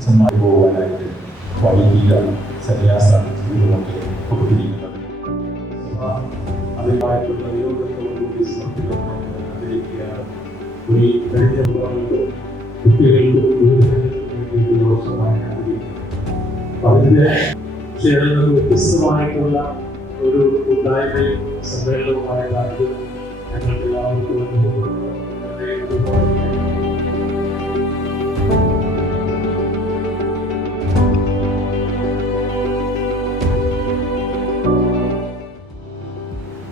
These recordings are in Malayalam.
അച്ഛന്മാർ പോകാനായിട്ട് വൈദിക സന്യാസ ജീവിതമൊക്കെ കൊടുത്തിരിക്കുന്നത്. അതിനായിട്ടുള്ള നിയോഗത്തോടുകൂടി സമർപ്പിക്കുകയാണ്. ഈ കഴിഞ്ഞ കുട്ടികൾക്ക് ദോഷമായി അതിൻ്റെ ചേർന്ന് വ്യത്യസ്തമായിട്ടുള്ള ഒരു കൂട്ടായ്മയും സമ്മേളനവുമായതായിട്ട് ഞങ്ങൾക്ക് എല്ലാവർക്കും അനുഭവപ്പെടുന്നത്.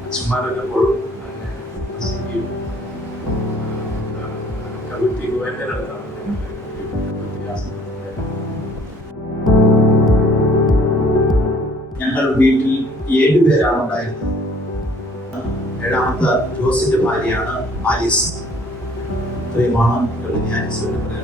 അച്ഛന്മാരെപ്പോഴും കവിട്ടി ഗോവിന്ദനടുത്താണ് ഞങ്ങൾ വീട്ടിൽ 7 പേരാണ് ഉണ്ടായിരുന്നത്. 7ാമത്തെ ജോസിന്റെ ഭാര്യയാണ് ആലീസ്. ഇത്രയുമാണ് ഞാൻ പറയുന്നത്.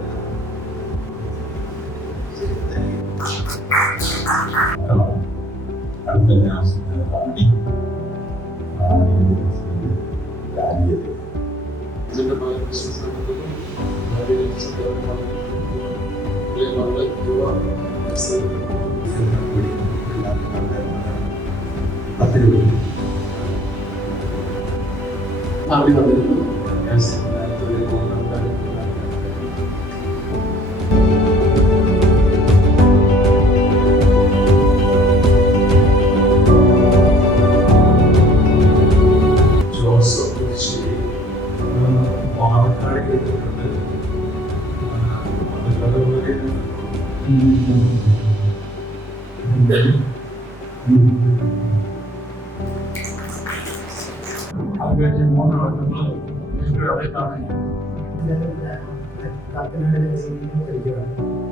അവിടെ വന്നിരുന്നു.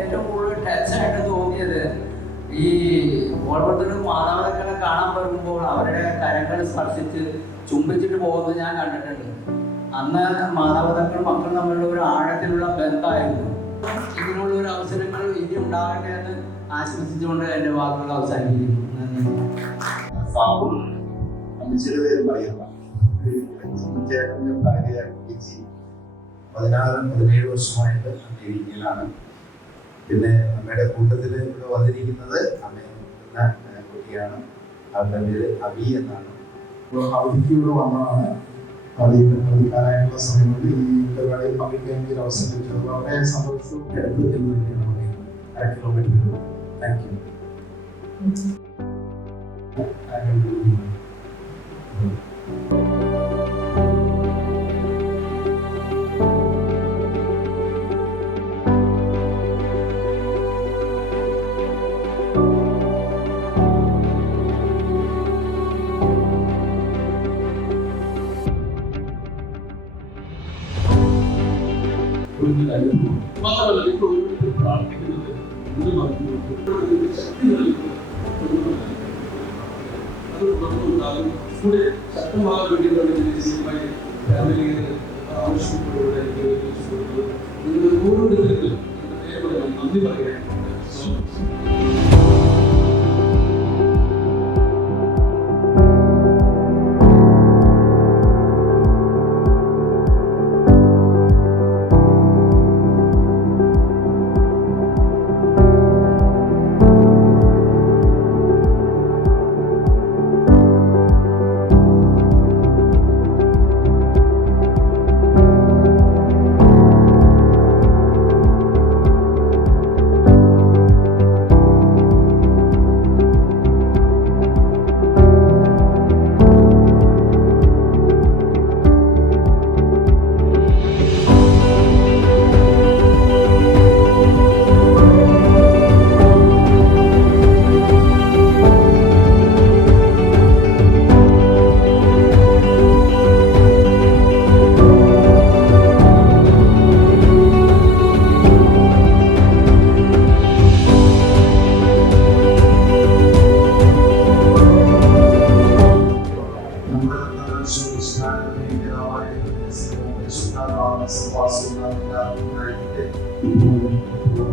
ഏറ്റവും കൂടുതൽ ടച്ചായിട്ട് തോന്നിയത് ഈ ഓർമ്മത്തിനും മാതാപിതാക്കളെ കാണാൻ വരുമ്പോൾ അവരുടെ കരങ്ങൾ സ്പർശിച്ച് ചുംബിച്ചിട്ട് പോകുന്നത് ഞാൻ കണ്ടിട്ടുണ്ട്. അന്ന് മാതാപിതാക്കളും മക്കളും തമ്മിലുള്ള ഒരു ആഴത്തിലുള്ള ബന്ധമായിരുന്നു. ഇങ്ങനെയുള്ള ഒരു അവസരങ്ങൾ ഇനി ഉണ്ടാകട്ടെ എന്ന് ആശംസിച്ചുകൊണ്ട് എൻ്റെ വാക്കുകൾ അവസാനിപ്പിക്കുന്നു. നന്ദി. ചേട്ടൻ്റെ ഭാര്യ 16-17 വർഷമായിട്ട് അമേരിക്കയിലാണ്. പിന്നെ അമ്മയുടെ കൂട്ടത്തിൽ ഇവിടെ വന്നിരിക്കുന്നത് അമ്മ കുട്ടിയാണ്. അവരുടെ പേര് അബി എന്നാണ്. അവധിക്ക് ഇവിടെ വന്നതാണ്. അവധിക്കാനായിട്ടുള്ള സമയങ്ങളിൽ ഈ പരിപാടിയിൽ പങ്കെടുക്കാൻ എനിക്ക് ഒരു അവസരം ലഭിച്ചത് വളരെ സന്തോഷവും എടുക്കുന്നു. 1 കിലോമീറ്റർ. Thank you. മാത്രമല്ല ഇപ്പോൾ പ്രാർത്ഥിക്കുന്നത് കൂടെ ശക്തമായ ഫാമിലിയിൽ ആവശ്യപ്പെടുന്നത് ഓരോരുത്തർക്കും നന്ദി പറയാനുണ്ട്.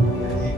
Gracias.